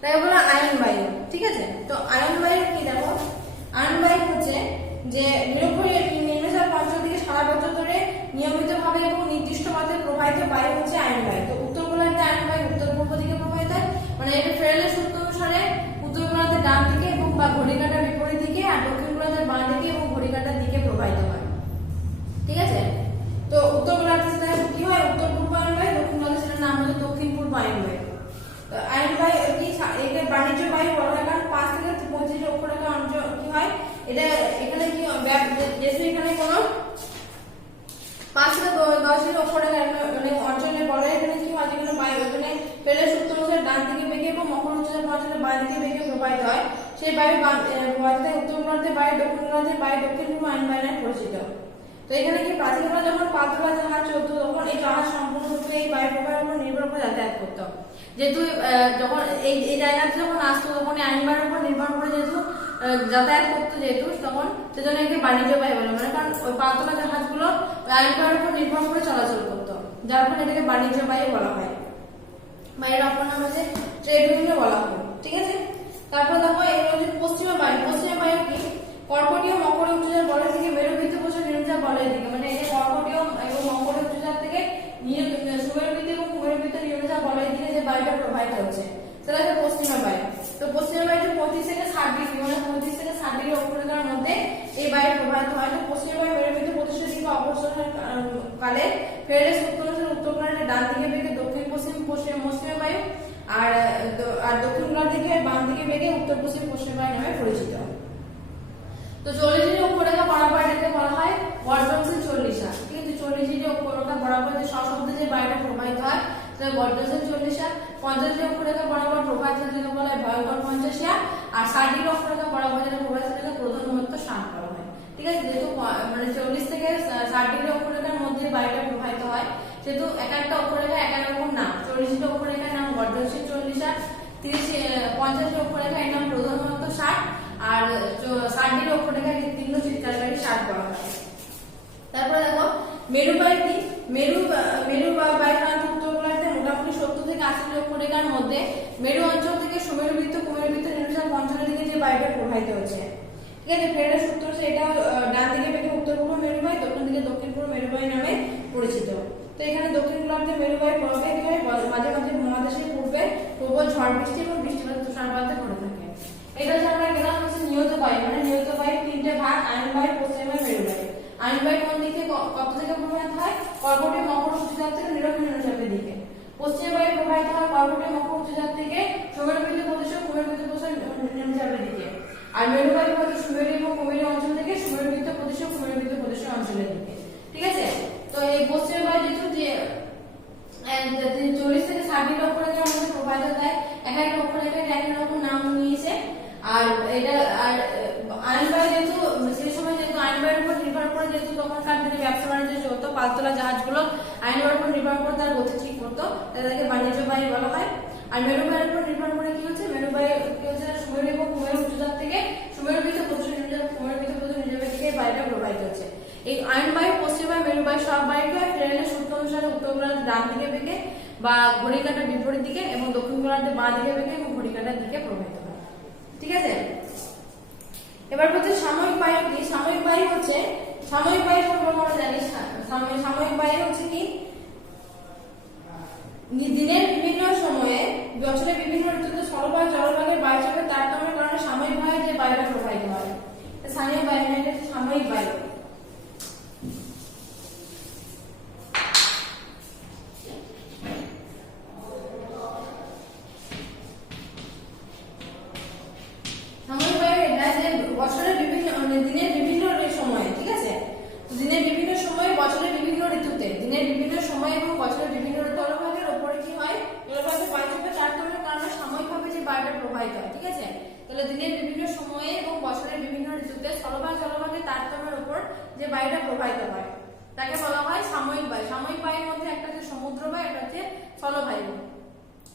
তাই বলা আয়ন বায়ু, ঠিক আছে। তো আয়ন বায়ু কি দেখো, আয়ন বায়ু হচ্ছে যে নিরক্ষ নিম্নচাপ অঞ্চল থেকে সারা বছর ধরে নিয়মিতভাবে এবং নির্দিষ্ট পথে প্রবাহিত বায়ু হচ্ছে আয়ন বায়ু। তো উত্তর গোলার্ধে আয়ন বায়ু উত্তর পূর্ব দিকে প্রবাহিত হয়, মানে এটা ফ্রেলের সূত্র অনুসারে উত্তর গোলার্ধের ডান দিকে এবং বা ঘড়িকাঁটার বিপরীত দিকে, আর দক্ষিণ গোলার্ধের বাঁ দিকে এবং ঘড়িকাঁটার দিকে প্রবাহিত হয়, ঠিক আছে। তো উত্তর গোলার্ধে সেটা কি হয়, উত্তর পূর্ব আয়ন বায়ু, দক্ষিণ গোলার্ধে সেটার নাম হচ্ছে দক্ষিণ পূর্ব আয়ন বায়ু। তো আয়ন বায়ু কি এটা বাণিজ্য বায়ু বলা হয়, কারণ 5 থেকে 25 অক্ষরেখা অঞ্চল কি হয়, এটা এখানে কি যেহেতু এখানে কোনো 5 থেকে 10 অক্ষরেখা মানে অঞ্চলে বলে, এখানে কি হয়, যেখানে বায়ু এখানে ফ্রেলের সূত্র অনুসারে ডান দিকে বেগে এবং মকর উচ্চচাপ অঞ্চলে বাঁ দিকে বেগে প্রবাহিত হয়, সেই বায়ু প্রবাহিত উত্তর গোলার্ধের বায়ু, দক্ষিণ গোলার্ধের বায়ু দক্ষিণ পূর্ব আয়ন বায়ু নামে পরিচিত। তো এখানে কি প্রাচীনকালে যখন পাতলা জাহাজ চলতো তখন এই জাহাজ সম্পূর্ণরূপে এই বায়ু প্রবাহের উপর নির্ভর করে যাতায়াত করতো, যেহেতু যখন এই জায়গাতে যখন আসতো তখন আয়ন বায়ুর উপর নির্ভর করে যেহেতু যাতায়াত করতো, যেহেতু তখন সেজন্য একে বাণিজ্য বায়ু বলে, মানে কারণ ওই পাতলা জাহাজগুলো আয়ন বায়ুর উপর নির্ভর করে চলাচল করতো, যার ফলে এটাকে বাণিজ্য বায়ু বলা হয়, বা এর অপর নাম হচ্ছে ট্রেড উইন্ড বলা হয়, ঠিক আছে। তারপর দেখো এগুলো হচ্ছে পশ্চিমা বায়ু। পশ্চিমা বায়ু কি কর্কটীয় মকরীয় উচ্চচাপ বলয় থেকে মেরুবৃত্ত প্রসার নিম্নচাপ বলয়ের দিকে, মানে এই কর্কটীয় এবং মকরীয় উচ্চচাপ থেকে সুমেরুবৃত্ত এবং কুমেরুবৃত্ত নিম্নচাপ বলয়ের দিকে যে বায়ুটা প্রবাহিত হচ্ছে সেটা হচ্ছে পশ্চিমা বায়ু। তো পশ্চিমা বায়ু 25 থেকে 60 ডিগ্রি, মানে 25 থেকে 60 ডিগ্রি অক্ষরেখার মধ্যে এই বায়ু প্রবাহিত হয়। তো পশ্চিমা বায়ু মেরুবৃত্ত প্রতিষ্ঠা দিকে অগ্রসরের কালে ফ্রেলের সূত্র অনুসারে উত্তর গোলার্ধের ডান দিকে বেগে দক্ষিণ পশ্চিমা বায়ু, আর দক্ষিণ গোলার্ধ দিকে বাম দিকে বেগে উত্তর পশ্চিম পশ্চিম বায়ু নামে পরিচিত। তো 40 ডিগ্রি অক্ষরেখা বরাবর এটাকে বলা হয় বর্ধনশীল 40, ঠিক আছে। 40 ডিগ্রি অক্ষরেখা বরাবর যে সশব্দে যে বায়ুটা প্রবাহিত হয় সেটা বর্ধনশীল 40, 50 ডিগ্রি অক্ষরেখা বরাবর প্রবাহিত যেটাকে বলা হয় ভয়ঙ্কর 50, আর 60 ডিগ্রি অক্ষরেখা বরাবর যেটা প্রবাহিত সেটাকে প্রধান মুহূর্ত 60 বলা হয়, ঠিক আছে। যেহেতু মানে 40 থেকে 60 ডিগ্রি অক্ষরেখার মধ্যে বায়ুটা প্রবাহিত হয়, যেহেতু এক একটা অক্ষরেখা এক এক রকম নাম। 40 ডিগ্রি অক্ষরেখার নাম বর্ধনশীল 40, 50 ডিগ্রি অক্ষরেখার নাম প্রধান মুহূর্ত 60, আর 60 ডিগ্রি অক্ষরেখা তীক্ষ্ণ চিৎকারকারী 60 বলা হয়। তারপরে দেখো মেরু বায়ু কি, মেরু বায়ু প্রান্ত উত্তর গোলার্ধে মোটামুটি 70 থেকে 80 ডিগ্রি অক্ষরেখার মধ্যে মেরু অঞ্চল থেকে সুমেরুবৃত্ত কুমেরুবৃত্ত নিম্নচাপ অঞ্চলের দিকে যে বায়ুটা প্রবাহিত হচ্ছে, ঠিক আছে। ফ্রেলের সূত্র এটা ডান দিকে বেগে উত্তর পূর্ব মেরু বায়ু, দক্ষিণ দিকে দক্ষিণ পূর্ব মেরু বায়ু নামে পরিচিত, তো এখানে দক্ষিণ গোলার্ধে মেরুবায়ু প্রভাবে কি হয়, মাঝে মাঝে মহাদেশের পূর্বে প্রবল ঝড় বৃষ্টি এবং বৃষ্টিপাত তুষারপাত ঘটে থাকে। এটা যে আমরা গেলাম হচ্ছে নিয়ত বায়ু, মানে নিয়ত বায়ু তিনটে ভাগ, আয়ন বায়ু, পশ্চিম বায়ু, মেরুবায়ু। আয়ন বায়ু কোন দিকে কত থেকে প্রবাহিত হয়, কর্কটে মকর উচ্চচাপ থেকে নিরক্ষীয় নিম্নচাপের দিকে। পশ্চিম বায়ু প্রবাহিত হয় কর্কটে মকর উচ্চচাপ থেকে সুমেরুবৃত্ত প্রদেশ ও কুমেরুবৃত্ত প্রদেশ নিম্নচাপের দিকে। আর মেরুবায়ু হচ্ছে সুমেরু এবং কুমেরু অঞ্চল থেকে সুমেরুবৃত্ত প্রদেশ ও কুমেরুবৃত্ত প্রদেশ অঞ্চলের দিকে। ঠিক আছে, তো এই পশ্চিম বায়ু যেহেতু যে 40 থেকে 60 লক্ষ রেখা আমাদের প্রবাহিত দেয়, এক এক লক্ষ রেখা এক এক রকম নাম নিয়েছে। আর এটা আর আয়ন বায়ু যেহেতু সেই সময় যেহেতু আয়ন বায়ুর উপর নির্ভর করে, যেহেতু তখনকার দিনে ব্যবসা বাণিজ্য চলতো, পালতোলা জাহাজগুলো আয়ন বায়ুর উপর নির্ভর করে তার গতি ঠিক করতো, তাদেরকে বাণিজ্য বায়ু বলা হয়। আর মেরুবায়ুর উপর নির্ভর করে কি হচ্ছে, মেরুবায়ু কি হচ্ছে, সুমেরু এবং কুমেরু উচ্চতার থেকে সুমেরুবৃত্ত প্রদেশ কুমেরুবৃত্ত প্রদেশ নিম্নচাপের দিকে বায়ুটা প্রবাহিত হচ্ছে। এই আয়ন বায়ু, পশ্চিম বায়ু, মেরুবায়ু সব বায়ুকে ফ্রেনেলের সূত্র অনুসারে উত্তর গোলার্ধে ডান দিকে বেঁকে বা ঘড়ি কাঁটার বিপরীত দিকে এবং দক্ষিণ গোলার্ধে বাঁ দিকে বেঁকে এবং ঘড়ি কাঁটার দিকে প্রবাহিত হয়। ঠিক আছে, এবার হচ্ছে সাময়িক বায়ু কি। সাময়িক বায়ু হচ্ছে, সাময়িক বায়ু সম্পর্কে আমরা জানি, সাময়িক বায়ু হচ্ছে কি, দিনের বিভিন্ন সময়ে বছরের বিভিন্ন ঋতুতে স্থলভাগ জলভাগের বায়ুচাপের তারতম্যের কারণে সাময়িকভাবে যে বায়ুটা প্রবাহিত হয়, স্থানীয় বায়ু মানে এটা সাময়িক বায়ু। সাময়িক বায়ু এটা যে বছরের বিভিন্ন দিনের বিভিন্ন সময়ে, ঠিক আছে, দিনের বিভিন্ন সময়ে বছরের বিভিন্ন ঋতুতে, দিনের বিভিন্ন সময় এবং বছরের বিভিন্ন জলভাগের উপরে কি হয়, জলভাগের বায়ুচাপের তারতম্যের কারণে সাময়িকভাবে যে বায়ুটা প্রবাহিত হয়। ঠিক আছে, তাহলে দিনের বিভিন্ন সময়ে এবং বছরের বিভিন্ন ঋতুতে স্থলভাগ জলভাগের তারতম্যের উপর যে বায়ুটা প্রবাহিত হয় তাকে বলা হয় সাময়িক বায়ু। সাময়িক বায়ুর মধ্যে একটা হচ্ছে সমুদ্র বায়ু, একটা হচ্ছে স্থলবায়ু।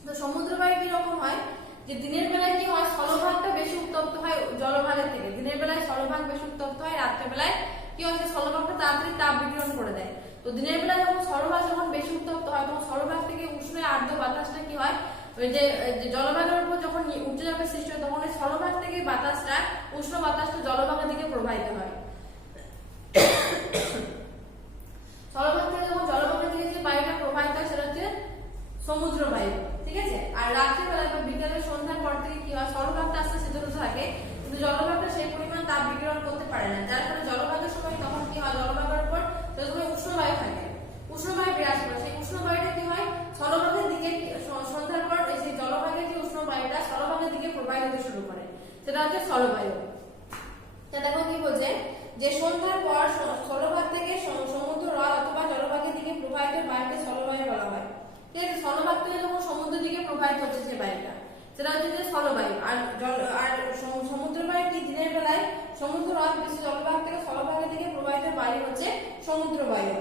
তো সমুদ্র বায়ু কি রকম হয়, যে দিনের বেলায় কি হয়, স্থলভাগটা বেশি উত্তপ্ত হয় জলভাগের থেকে। দিনের বেলায় স্থলভাগ বেশি উত্তপ্ত হয়, রাত্রে বেলায় কি হচ্ছে, স্থলভাগটা তাড়াতাড়ি তাপ বিকিরণ করে দেয়। তো দিনের বেলায় যখন স্থলভাগ যখন বেশি উত্তপ্ত হয়, তখন স্থলভাগ থেকে উষ্ণ আর্দ্র বাতাসটা কি হয়, ওই যে জলভাগের উপর যখন উচ্চচাপের সৃষ্টি হয়, তখন ওই স্থলভাগ থেকে বাতাসটা, উষ্ণ বাতাসটা জলভাগের দিকে প্রবাহিত হয়। স্থলভাগ থেকে যখন জলভাগের দিকে যে বায়ুটা প্রবাহিত হয় সেটা হচ্ছে সমুদ্র বায়ু। ঠিক আছে, আর রাত্রিবেলা বা বিকালের সন্ধ্যার পর থেকে কি হয়, স্থলভাগটা আস্তে শীতল থাকে, কিন্তু জলভাগটা সেই পরিমাণ তাপ বিকিরণ করতে পারে না, যার ফলে জলভাগের সময় তখন কি হয়, জলভাগের উপর সেই সময় উষ্ণ বায়ু থাকে, উষ্ণ বায়ু বিরাজ করে। সেই উষ্ণ বায়ুটা কি হয়, স্থলভাগের দিকে সন্ধ্যার পর সেই জলভাগের যে উষ্ণ বায়ুটা স্থলভাগের দিকে প্রবাহিত হতে শুরু করে, সেটা হচ্ছে স্থলবায়ু। তা দেখো কি বলছে, যে সন্ধ্যার পর স্থলভাগ থেকে সমুদ্র হ্রদ অথবা জলভাগের দিকে প্রবাহিত বায়ুকে স্থলবায়ু বলা হয়। ঠিক আছে, স্থলভাগ থেকে যখন সমুদ্রের দিকে প্রবাহিত হচ্ছে যে বায়ুটা, সেটা হচ্ছে যে স্থলবায়ু। আর সমুদ্র বায়ু কি, দিনের বেলায় সমুদ্র হ্রদ বেশি জলভাগ থেকে স্থলভাগের দিকে প্রবাহিত বায়ু হচ্ছে সমুদ্র বায়ু।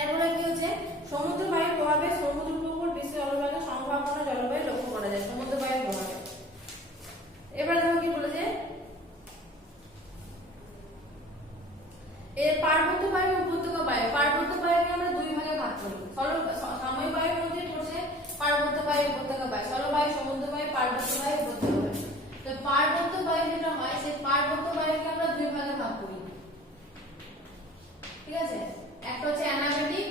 এরপরে কি হচ্ছে, সমুদ্র বায়ুর প্রভাবে সমুদ্রের উপর বেশি জলবায়ু সম্ভাবনা জলবায়ু লক্ষ্য করা যায় সমুদ্র বায়ুর প্রভাবে। এবার দেখো কি বলেছে, এর পার্বত্য বায়ু, উপত্যকা বায়ু। পার্বত্য বায়ুকে আমরা দুই ভাগে ভাগ করি। সাময়িক বায়ুর মধ্যে পড়ছে পার্বত্য বায়ু, উপত্যকা বায়ু, স্থলবায়ু, সমুদ্র বায়ু, পার্বত্য বায়ু, উপত্যকা বায়ু। তো পার্বত্য বায়ু যেটা হয়, সেই পার্বত্য বায়ুকে আমরা দুই ভাগে ভাগ করি। ঠিক আছে, একটা হচ্ছে অ্যানাবেটিক,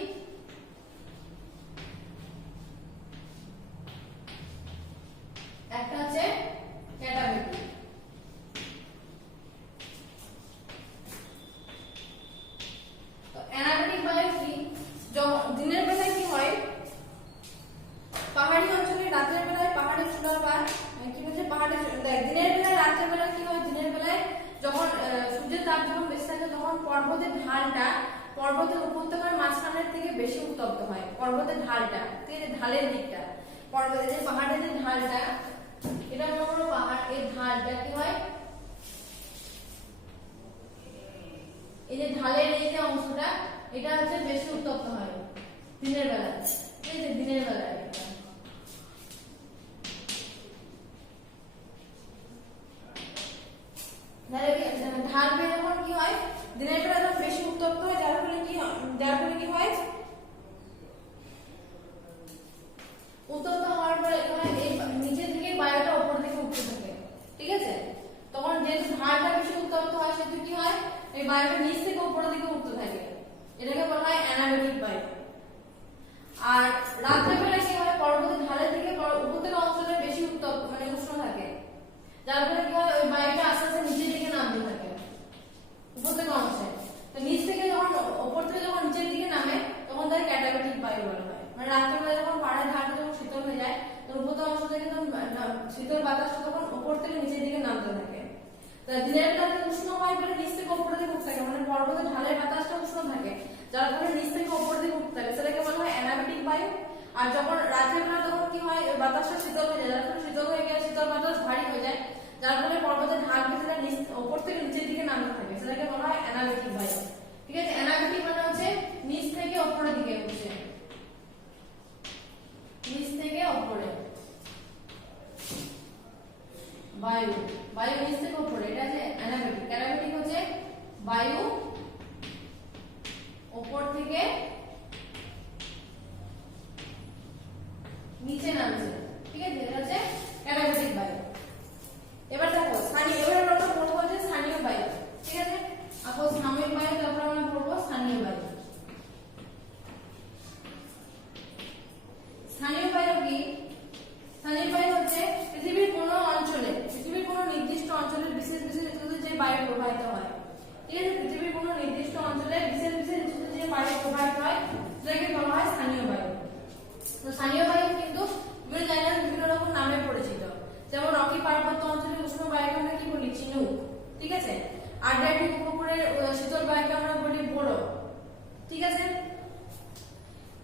একটা হচ্ছে ক্যাটাবেটিক। অ্যানাবেটিক বায়ু কি, যখন দিনের বেলায় কি হয়, পাহাড়ি অঞ্চলে রাতের বেলায় পাহাড়ি চূড়া বা কি বলছে পাহাড়ি, দিনের বেলায় রাতের বেলায় কি হয়, দিনের বেলায় যখন সূর্যের তাপ যখন বেশি থাকে, তখন পর্বতের ঢালটা পর্বতের উপত্যকার মাঝখানের থেকে বেশি উত্তপ্ত হয়। পর্বতের ঢালটা, ঠিক আছে, ঢালের দিকটা, পর্বতের যে পাহাড়ের যে ঢালটা, এটা মনে করো পাহাড়, এই ঢালটা কি হয়, এই যে ঢালের এই যে অংশটা, এটা হচ্ছে বেশি উত্তপ্ত হয় দিনের বেলায়। ঠিক আছে, দিনের বেলায় ঢাল বেয়ে যখন কি হয়, দিনের বেলা যখন বেশি উত্তপ্ত হয়, যার ফলে কি হয়, উত্তপ্ত হওয়ার পরে এই নিচের দিকে বায়ুটা উপর দিকে উঠতে থাকে। ঠিক আছে, তখন যেহেতু ঢালটা বেশি উত্তপ্ত হয়, সেহেতু কি হয়, এই বায়ুটা নিচ থেকে উপরের দিকে উঠতে থাকে। এটাকে বলা হয় অ্যানাবেটিক বায়ু। আর রাত্রেবেলা কি হয়, পর্বতের ঢালের থেকে উপত্যকা অঞ্চলে বেশি উত্তপ্ত মানে উষ্ণ থাকে, যার ফলে কি হয় ওই বায়ুটা আস্তে আস্তে নিচের দিকে নামতে থাকে উপত্যকা অঞ্চলে। তো নিচ থেকে যখন উপর থেকে যখন নিচের দিকে নামে তখন তাকে ক্যাটাবেটিক বায়ু বলা হয়। মানে রাত্রেবেলা যখন পাহাড়ের ঢালটা যখন শীতল হয়ে যায় তখন উপত্যকা অঞ্চল থেকে শীতল বাতাসটা তখন উপর থেকে নিচের দিকে নামতে থাকে। দিনের বেলাতে উষ্ণ হয় বলে নিচ থেকে উপরের দিকে উঠতে থাকে, মানে পর্বতের ঢালের বাতাসটা উষ্ণ থাকে যার ফলে নিচ থেকে উপরের দিকে উঠতে থাকে, সেটাকে বলা হয় অ্যানাবেটিক বায়ু। আর যখন রাতের বেলা তখন কি হয় বাতাসটা শীতল হয়ে যায়, যার ফলে শীতল হয়ে গেলে শীতল বাতাস ভারী হয়ে যায়, যার ফলে পর্বতের ঢাল যেটা উপর থেকে নিচের দিকে নামতে থাকে সেটাকে বলা হয় অ্যানাবেটিক বায়ু। ঠিক আছে, অ্যানাবেটিক মানে হচ্ছে নিচ থেকে উপরের দিকে উঠছে, নিচ থেকে উপরে বায়ু, বায়ু নিচ থেকে উপরে, এটা হচ্ছে অ্যানাবেটিক। অ্যানাবেটিক হচ্ছে বায়ু উপর থেকে নিচে নামছে। ঠিক আছে, এটা হচ্ছে অ্যানাবেটিক বায়ু। এবার দেখো স্থানীয়, এবার আমরা পড়বো হচ্ছে স্থানীয় বায়ু। ঠিক আছে, এখন সাময়িক বায়ু, তারপর আমরা পড়বো স্থানীয় বায়ু। স্থানীয় বায়ু কি? স্থানীয় বায়ু হচ্ছে পৃথিবীর কোনো অঞ্চলে, পৃথিবীর কোনো নির্দিষ্ট অঞ্চলের বিশেষ বিশেষ ঋতুতে যে বায়ু প্রবাহিত হয়। ঠিক আছে, পৃথিবীর কোনো নির্দিষ্ট অঞ্চলে বিশেষ বিশেষ ঋতুতে যে বায়ু প্রবাহিত হয় সেটাকে বলা হয় স্থানীয় বায়ু। তো স্থানীয় বায়ু কিন্তু বিভিন্ন জায়গায় বিভিন্ন রকম নামে পরিচিত, যেমন রকি পার্বত্য অঞ্চলের উষ্ণ বায়ুকে আমরা কি বলি? চিনুক। ঠিক আছে, আড্রিয়াটিক উপকূলের শীতল বায়ুকে আমরা বলি বোরো। ঠিক আছে,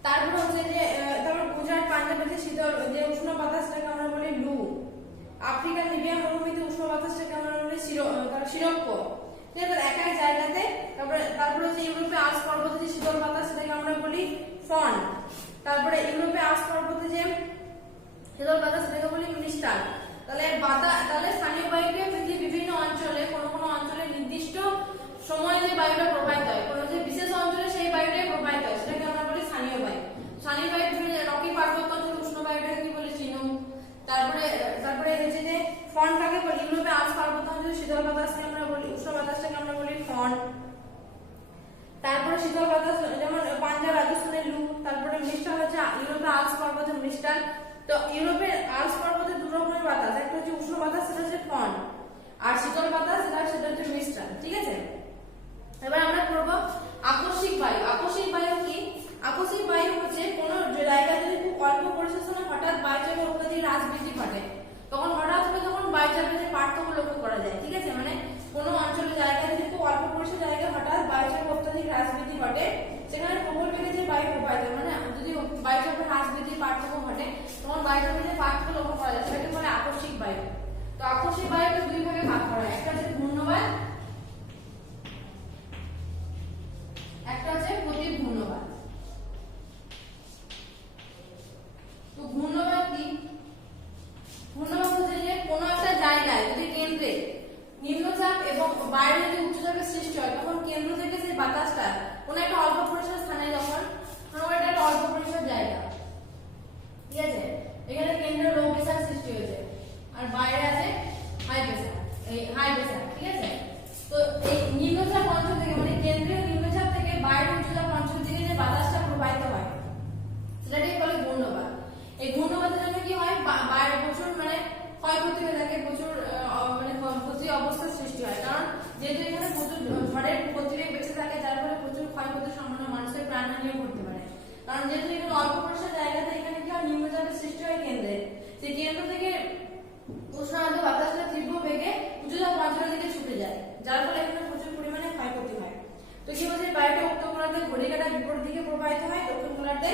তারপর হচ্ছে যে তারপর গুজরাট পাঞ্জাবের যে শীতল যে উষ্ণ বাতাসটাকে আমরা বলি লু। আফ্রিকার লিবিয়া মরুভূমিতে উষ্ণ বাতাসটাকে আমরা বলি শিরোক্কো। ঠিক আছে, এক এক জায়গাতে। তারপরে হচ্ছে ইউরোপে আল্পস পর্বতে যে শীতল বাতাস সেটাকে আমরা বলি ফন। তারপরে ইউরোপে আল্পস পর্বতে যে শীতল বাতাস সেটাকে বলি মিস্টাল। তাহলে স্থানীয় বায়ুকে পৃথিবীর বিভিন্ন অঞ্চলে কোনো কোনো অঞ্চলে নির্দিষ্ট সময়ে যে বায়ুটা প্রবাহিত হয়, কোনো যে বিশেষ অঞ্চলে সেই বায়ুটাই প্রবাহিত হয় সেটাকে আমরা বলি স্থানীয় বায়ু। স্থানীয় বায়ু রকি পার্বত্য অঞ্চলে উষ্ণ বায়ুটাকে কি বলি? চিনুক। তারপরে হচ্ছে যে ফনটাকে বলি ইউরোপে আল্পস পার্বত্য অঞ্চলে শীতল বাতাসকে আমরা বলি, উষ্ণ বাতাসটাকে আমরা বলি ফন। তারপরে শীতল বাতাস যেমন পাঞ্জাব রাজস্থানের লু। তারপরে মিস্টাল হচ্ছে ইউরোপে আল্পস পর্বতের মিস্টাল। তো ইউরোপের আল্পস পর্বতে দুটো রকমের বাতাস, একটা হচ্ছে উষ্ণ বাতাস সেটা হচ্ছে ফন, আর শীতল বাতাস সেটা হচ্ছে মিস্টাল। ঠিক আছে, এবার আমরা পড়বো আকস্মিক বায়ু। আকস্মিক বায়ু কি? আকস্মিক বায়ু হচ্ছে কোনো জায়গায় যদি খুব অল্প পরিবেশনে হঠাৎ বায়ুচাপের অত্যাধিক হ্রাস বৃদ্ধি ঘটে, তখন হঠাৎ করে তখন বায়ুচাপের যে পার্থক্য লক্ষ্য করা যায়। ঠিক আছে, মানে কোনো অঞ্চলের জায়গায় যদি খুব অল্প পরিসর জায়গায় হঠাৎ বায়ুচাপের অত্যাধিক হ্রাস বৃদ্ধি ঘটে, সেখানে প্রবল বেগে যে বায়ু প্রবাহিত মানে যদি বায়ুচাপের হ্রাস বৃদ্ধির পার্থক্য ঘটে তখন বায়ুচাপের যে পার্থক্য লক্ষ্য করা যায় সেটাকে বলে আকস্মিক বায়ু। তো আকস্মিক বায়ুকে দুই ভাগে ভাগ করা হয়, একটা হচ্ছে ঘূর্ণবায়ু, একটা হচ্ছে প্রতি ঘূর্ণবায়ু। তো ঘূর্ণবায়ু কি? ঘূর্ণবায়ু হচ্ছে যে কোনো একটা জায়গায় যদি কেন্দ্রে নিম্নচাপ এবং বাইরে যদি উচ্চচাপের সৃষ্টি হয় তখন কেন্দ্র থেকে সেই বাতাসটা কোনো একটা অল্প পরিসর স্থানে যখন এটা একটা অল্প পরিসর জায়গা, ঠিক আছে, এখানে কেন্দ্রে লো প্রেসার সৃষ্টি হয়েছে আর বাইরে আছে হাই প্রেসার, এই হাই প্রেসার। ঠিক আছে, তো এই নিম্নচাপ অঞ্চল থেকে মানে কেন্দ্রীয় নিম্নচাপ থেকে বাইরে উচ্চচাপ অঞ্চল থেকে যে বাতাসটা প্রবাহিত হয় সেটাকে বলে ঘূর্ণবায়ু। এই ঘূর্ণবায়ুর জন্য কি হয়? বাইরে প্রচুর মানে ক্ষয়ক্ষতি হয়ে থাকে, প্রচুর মানে ক্ষতি অবস্থার সৃষ্টি হয়, কারণ যেহেতু এখানে প্রচুর ঝড়ের গতিবেগ বেঁচে থাকে যার ফলে প্রচুর ক্ষয়ক্ষতির সম্ভাবনা, মানুষের প্রাণহানিও ঘটতে পারে। কারণ যেহেতু এখানে অল্প পরিসর জায়গাতে এখানে কি হয়? নিম্নচাপের সৃষ্টি হয় কেন্দ্রে, সেই কেন্দ্র থেকে উষ্ণ আর্দ্র বাতাসটা তীব্র বেগে উচ্চচাপ অঞ্চলের দিকে ছুটে যায়, যার ফলে এখানে প্রচুর পরিমাণে ক্ষয়ক্ষতি হয়। তো কি হচ্ছে? বায়ুটা উত্তর গোলার্ধে ঘড়িকাঁটার বিপরীত দিকে প্রবাহিত হয়, দক্ষিণ গোলার্ধে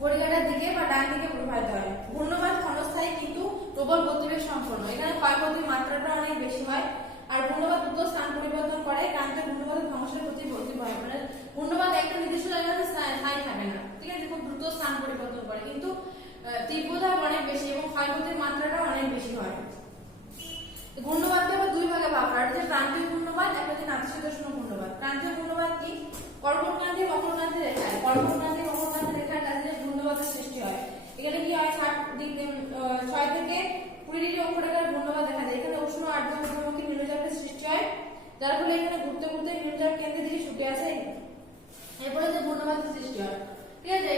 ঘড়িকাঁটার দিকে বা ডান দিকে প্রবাহিত হয়। ঘূর্ণবায়ু ক্ষণস্থায়ী কিন্তু প্রবল গতিবেগ সম্পন্ন, এখানে ক্ষয়ক্ষতির মাত্রাটা অনেক বেশি হয়। আর ঘূর্ণবায়ু দ্রুত স্থান পরিবর্তন করে, ক্রান্তীয় ঘূর্ণবায়ু ধ্বংসের প্রতি হয়, মানে ঘূর্ণবায়ু একটা নির্দিষ্ট জায়গাতে স্থায়ী থাকে না। ঠিক আছে, খুব দ্রুত স্থান পরিবর্তন করে, কিন্তু তীব্রতা অনেক বেশি এবং ক্ষয়ক্ষতির মাত্রাটা অনেক বেশি হয়। ঘূর্ণবায়ুকে আবার দুই ভাগে ভাগ করা হয়, একটা ক্রান্তীয় ঘূর্ণবায়ু, একটা হচ্ছে নাতিশীতোষ্ণ ঘূর্ণবায়ু। ক্রান্তীয় ঘূর্ণবায়ু কি? কর্কটক্রান্তি মকরক্রান্তি রেখায়, কর্কটক্রান্তি মকরক্রান্তি রেখার কাছে ঘূর্ণবায়ুর সৃষ্টি হয়। এখানে কি হয়? 6 থেকে 20 ডিগ্রি অক্ষরেখার ঘূর্ণবায়ু দেখা যায়। এখানে উষ্ণ আর্দ্র মধ্যমুখী নিম্নচাপের সৃষ্টি হয়, যার ফলে এখানে ঘুরতে ঘুরতে নিম্নচাপ কেন্দ্রের দিকে ছুটে আসে, এরপরে যে ঘূর্ণবায়ুর সৃষ্টি হয়। ঠিক আছে,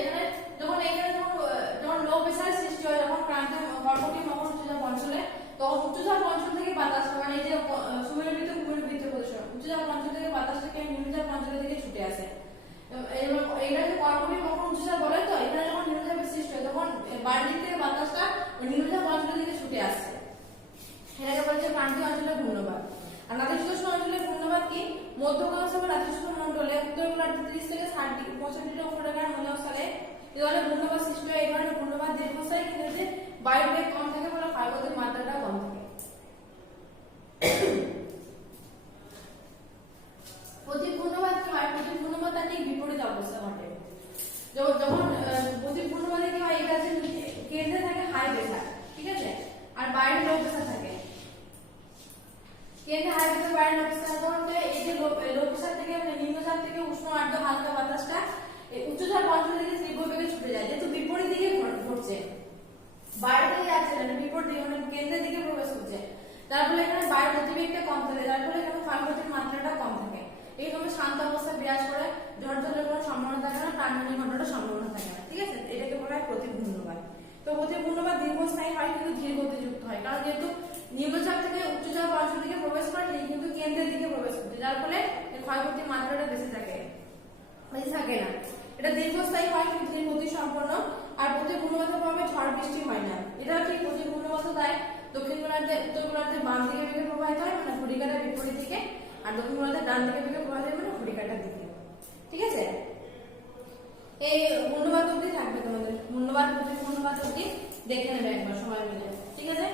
উপরেকার মূল্যায়ন সালে এই ধরনের ঘূর্ণবাদ সৃষ্টি হয়। এই ধরনের ঘূর্ণবাদ দীর্ঘস্থায়ী, কিন্তু যে বায়ুবেগ কম থাকে বলে ক্ষয়ক্ষতির মাত্রাটা কম থাকে। প্রতি ঘূর্ণবাদ কি হয়? প্রতি ঘূর্ণবাদ তার ঠিক বিপরীত অবস্থা ঘটে। যখন প্রতি ঘূর্ণবাদে কি হয়, এটা যে কেন্দ্রে থাকে হাই প্রেসার, ঠিক আছে, আর বাইরে লো প্রেসার থাকে। কেন্দ্রে হাই প্রেসার, বাইরে লো প্রেসার, তখন এই যে লো প্রেসার থেকে মানে নিম্নচাপ থেকে উষ্ণ আর্দ্র হালকা বাতাসটা এই উচ্চচাপ অঞ্চল থেকে তীব্র বেগে ছুটে যায়, যেহেতু বিপরীত দিকে ঘটছে, বাইরে থেকে যাচ্ছে না, বিপরীত দিকে মানে কেন্দ্রের দিকে প্রবেশ করছে, তার ফলে এখানে বায়ুর গতিবেগটা কম থাকে, তার ফলে এখানে ক্ষয়ক্ষতির মাত্রাটা কম থাকে। এই সময় শান্ত অবস্থা বিরাজ করে, ঝড় ঝড়ের কোনো সম্ভাবনা থাকে না, প্রাণহানি ঘটানোর সম্ভাবনা থাকে না, ঠিক আছে। এটাকে বলা হয় প্রতি ঘূর্ণবাদ। তো প্রতি ঘূর্ণবাদ দীর্ঘস্থায়ী হয় কিন্তু ধীর গতিযুক্ত হয়, কারণ যেহেতু নিম্নচাপ থেকে উচ্চচাপ অঞ্চল দিকে প্রবেশ করে কিন্তু কেন্দ্রের দিকে প্রবেশ করছে, যার ফলে ক্ষয়ক্ষতির মাত্রাটা বেশি থাকে না। এটা দীর্ঘস্থায়ী হয় কিন্তু ধীর গতি সম্পন্ন। আর প্রতি ঘূর্ণবাদের প্রভাবে ঝড় বৃষ্টি হয় না। এটা ঠিক প্রতি ঘূর্ণবাদ তাই দক্ষিণ গোলার্ধে উত্তর গোলার্ধে বাম দিকে বেগে প্রবাহিত হয়, মানে ঘড়িকাঁটার বিপরীত দিকে, আর দক্ষিণ গোলার্ধে ডান দিকে বেগে প্রবাহিত হয়, মানে ঘড়িকাঁটার দিকে, ঠিক আছে। এই ঘূর্ণবাদ অবধি থাকবে তোমাদের, ঘূর্ণবাদ প্রতি ঘূর্ণবাদ অবধি দেখে নেবে একবার সময় মিলে, ঠিক আছে।